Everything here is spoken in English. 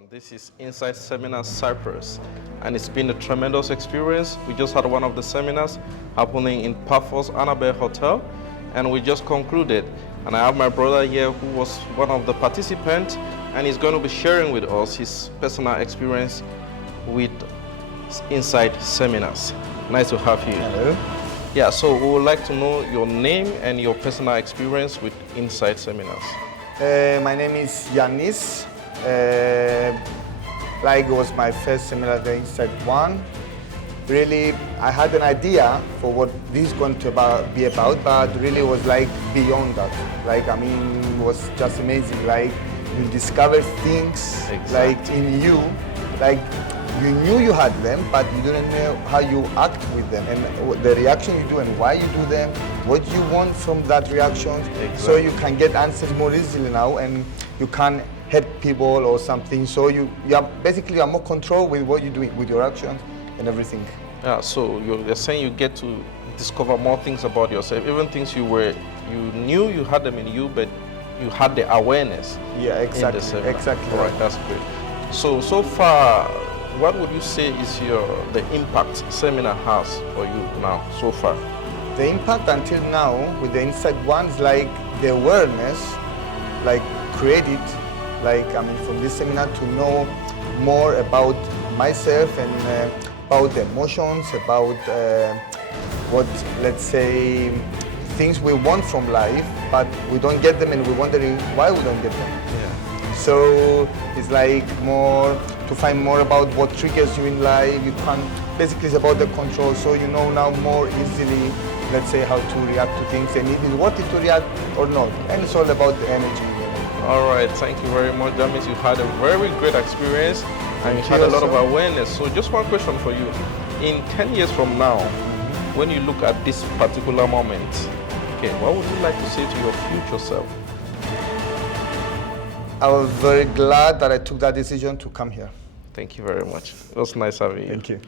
everyone. This is Inside Seminar Cyprus, and it's been a tremendous experience. We just had one of the seminars happening in Paphos Annabelle Hotel, and we just concluded. And I have my brother here who was one of the participants, and he's going to be sharing with us his personal experience with Inside Seminars. Nice to have you. Hello. Yeah, so we would like to know your name and your personal experience with Inside Seminars. My name is Yanis. Like it was my first seminar, the Inside one. Really, I had an idea for what this is going to be about, but really was like beyond that. Like, I mean, it was just amazing. Like, you discover things like in you, like you knew you had them, but you didn't know how you act with them and the reaction you do and why you do them, what you want from that reaction, so you can get answers more easily now and you can help people or something. So you basically are more control with what you're doing, with your actions and everything. Yeah, so you're saying you get to discover more things about yourself, even things you knew you had them in you, but you had the awareness. Yeah, exactly. In the exactly. All right, that's great. So far, what would you say is the impact seminar has for you now, so far? The impact until now with the Inside one is like the awareness, like created, like I mean from this seminar to know more about myself and about the emotions, about what, let's say, things we want from life, but we don't get them and we're wondering why we don't get them. Yeah. So it's like more to find more about what triggers you in life. You can basically it's about the control, so you know now more easily, let's say, how to react to things and if it's worth it to react or not. And it's all about the energy. All right, thank you very much. That means you had a very great experience and you had a lot of awareness. So just one question for you. In 10 years from now, when you look at this particular moment, okay, what would you like to say to your future self? I was very glad that I took that decision to come here. Thank you very much. It was nice having you. Thank you.